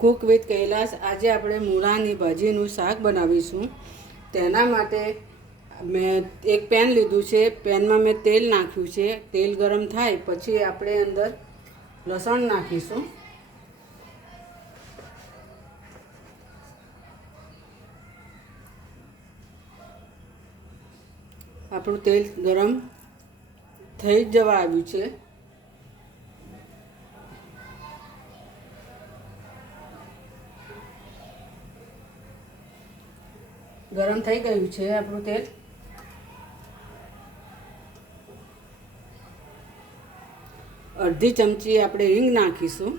Cook with Kailash. આજે આપણે મૂળાની ભાજીનું શાક બનાવીશું। તેના માટે મેં એક પેન લીધું છે। પેનમાં મેં તેલ નાખ્યું છે। તેલ ગરમ થાય પછી આપણે અંદર લસણ નાખીશું। આપણું તેલ ગરમ થઈ જવા આવ્યું છે। ગરમ થઈ ગયું છે આપણું તેલ। અડધી ચમચી આપણે હિંગ નાખીશું।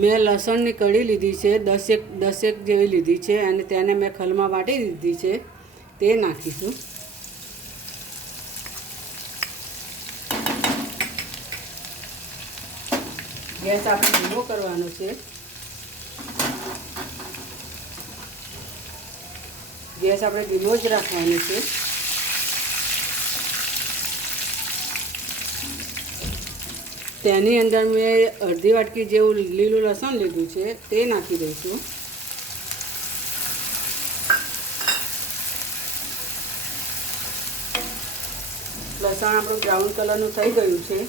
મેં લસણની કળી લીધી છે, દસેક જેવી લીધી છે અને તેને મેં ખલમાં વાટી દીધી છે, તે નાખીશું। ગેસ આપણે ધીમો કરવાનો છે। ગેસ આપણે ધીમો જ રાખવાનો છે। તેની અંદર મેં અડધી વાટકી જેવું લીલું લસણ લીધું છે, તે નાખી દઈશું। લસણ આપણું બ્રાઉન કલરનું થઈ ગયું છે।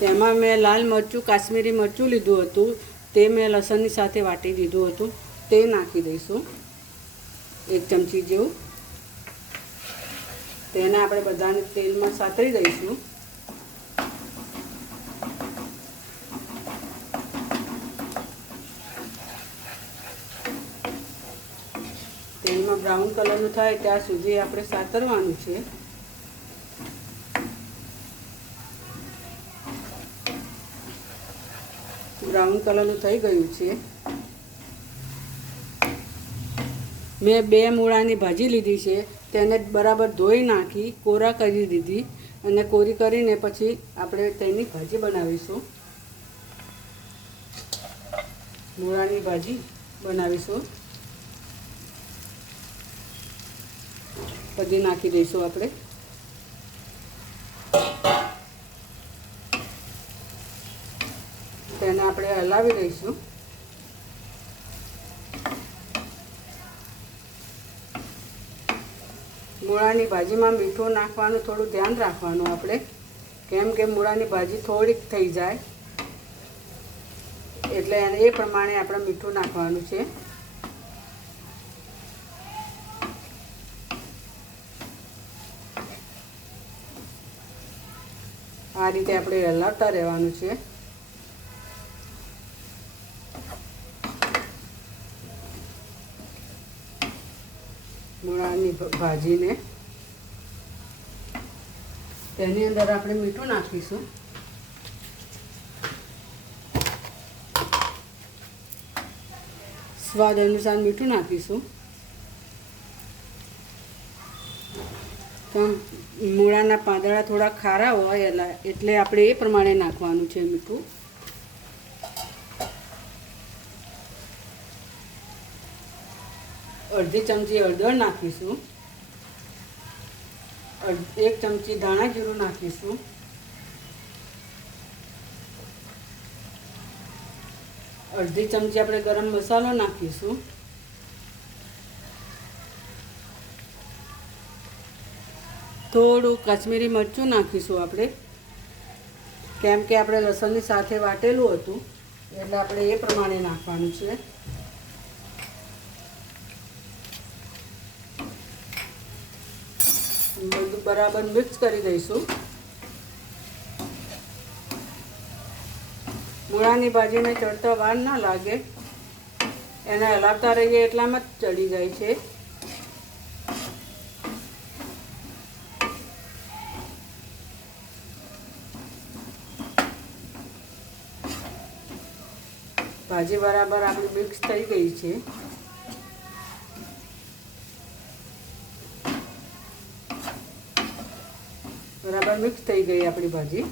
તેમાં મેં લાલ મરચું, કાશ્મીરી મરચું લીધું હતું, તે મેં લસણની સાથે વાટી દીધું હતું, તે નાખી દઈશું 1 ચમચી જેવું। તેને આપણે બધાને તેલમાં સાતરી દઈશું। તેલમાં બ્રાઉન કલરનું થાય ત્યાં સુધી આપણે સાતરવાનું છે। બ્રાઉન કલરનું થઈ ગયું છે। મેં 2 મૂળાની ભાજી લીધી છે, તેને બરાબર ધોઈ નાખી કોરા કરી દીધી અને કોરી કરીને પછી આપણે તેની ભાજી બનાવીશું। મૂળાની ભાજી બનાવીશું। બધી નાખી દઈશું આપણે। તેને આપણે હલાવી દઈશું। મૂળાની ભાજીમાં મીઠું નાખવાનું થોડું ધ્યાન રાખવાનું આપણે, કેમ કે મૂળાની ભાજી થોડીક થઈ જાય એટલે એ પ્રમાણે આપણે મીઠું નાખવાનું છે। આ રીતે આપણે હલાવતા રહેવાનું છે। મૂળાની ભાજીને તેની અંદર આપણે મીઠું નાખીશું। સ્વાદ અનુસાર મીઠું નાખીશું। તો મૂળાના પાંદડા થોડા ખારા હોય એટલે આપણે એ પ્રમાણે નાખવાનું છે મીઠું। અડધી ચમચી હળદર નાખીશું। 1 ચમચી ધાણા જીરું નાખીશું। અડધી ચમચી આપણે ગરમ મસાલો નાખીશું। થોડું કાશ્મીરી મરચું નાખીશું આપણે, કેમ કે આપણે લસણની સાથે વાટેલું હતું એટલે આપણે એ પ્રમાણે નાખવાનું છે। બધું બરાબર મિક્સ કરી દઈશું। મૂળાની ભાજીને ચડતા વાર ના લાગે, એને હલાવતા રહીએ એટલામાં જ ચડી જાય છે। ભાજી બરાબર આપણી મિક્સ થઈ ગઈ છે। બરાબર મિક્સ થઈ ગઈ આપણી ભાજી।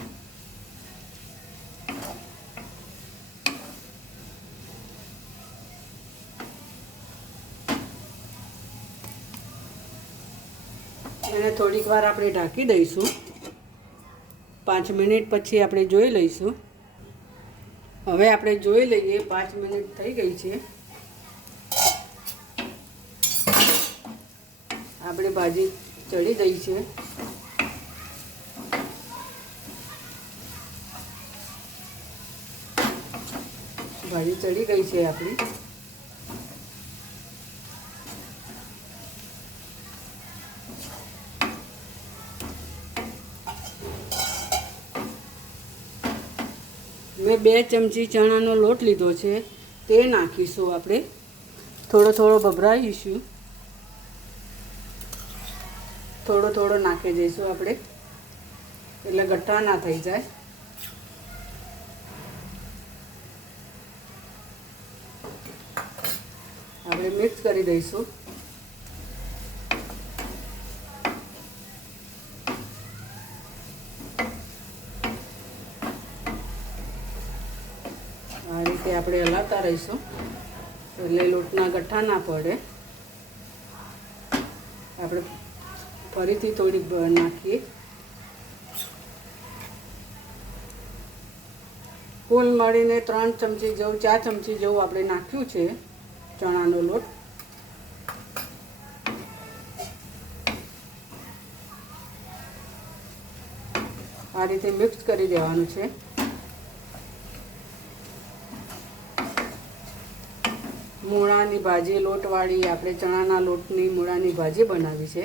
એને થોડીક વાર આપણે ઢાંકી દઈશું. 5 મિનિટ પછી આપણે જોઈ લઈશું. હવે આપણે જોઈ લઈએ, 5 મિનિટ થઈ ગઈ છે. આપણે ભાજી ચડી ગઈ છે. ભાજી ચડી ગઈ છે આપણી. મેં 2 ચમચી ચણાનો લોટ લીધો છે, તે નાખીશું આપણે. થોડો થોડો ભભરાવીશું, થોડો થોડો નાખી દઈશું આપણે, એટલે ગઠ્ઠા ના થઈ જાય. આપણે મિક્સ કરી દઈશું. આ રીતે આપણે હલાવતા રહીશું, એટલે લોટના ગઠ્ઠા ના પડે. આપણે ફરીથી થોડીક નાખીએ. કુલ મળીને 3 ચમચી જેવું, 4 ચમચી જેવું આપણે નાખ્યું છે ચણાનો લોટ. આ રીતે મિક્સ કરી દેવાનું છે. મૂળાની ભાજી લોટવાળી, આપણે ચણાના લોટની મૂળાની ભાજી બનાવી છે.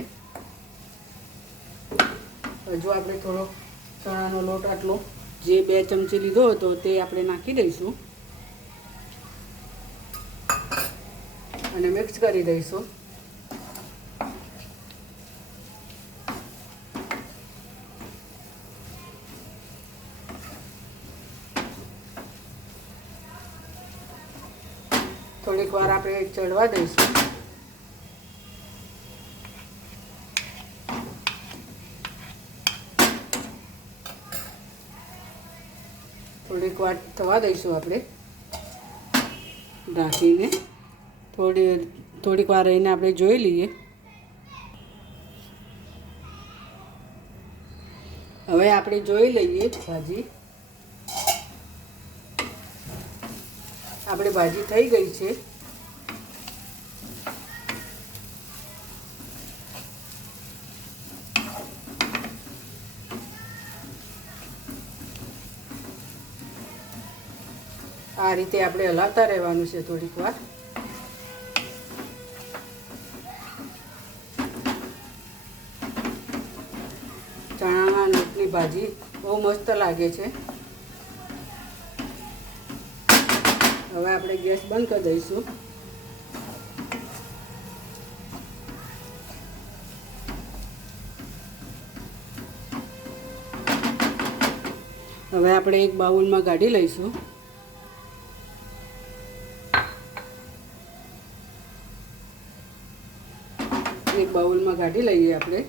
હજુ આપણે થોડો ચણાનો લોટ આટલો જે 2 ચમચી લીધો હતો તે આપણે નાખી દઈશું અને મિક્સ કરી દઈશું. થોડીક વાર આપણે ચડવા દઈશું. થોડીક વાર થવા દઈશું આપણે ઢાંકીને. થોડીક વાર રહીને આપણે જોઈ લઈએ. હવે આપણે જોઈ લઈએ ભાજી. આપણી ભાજી થઈ ગઈ છે. આ રીતે આપણે હલાવતા રહેવાનું છે થોડીક વાર. ચણાના લોટની ભાજી બહુ મસ્ત લાગે છે. હવે આપણે ગેસ બંધ કરી દઈશું. હવે આપણે એક બાઉલમાં કાઢી લઈશું. એક બાઉલમાં કાઢી લઈએ આપણે.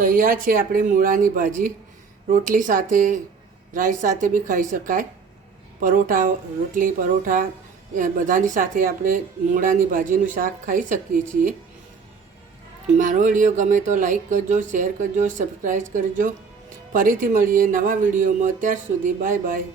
તૈયાર છે આપણી મૂળાની ભાજી. રોટલી સાથે, રાઈસ સાથે બી ખાઈ શકાય. પરોઠા, રોટલી, પરોઠા બધાની સાથે આપણે મૂળાની ભાજીનું શાક ખાઈ શકીએ છીએ. મારો વિડીયો ગમે તો લાઈક કરજો, શેર કરજો, સબસ્ક્રાઈબ કરજો. ફરીથી મળીએ નવા વિડીયોમાં. ત્યાર સુધી બાય બાય.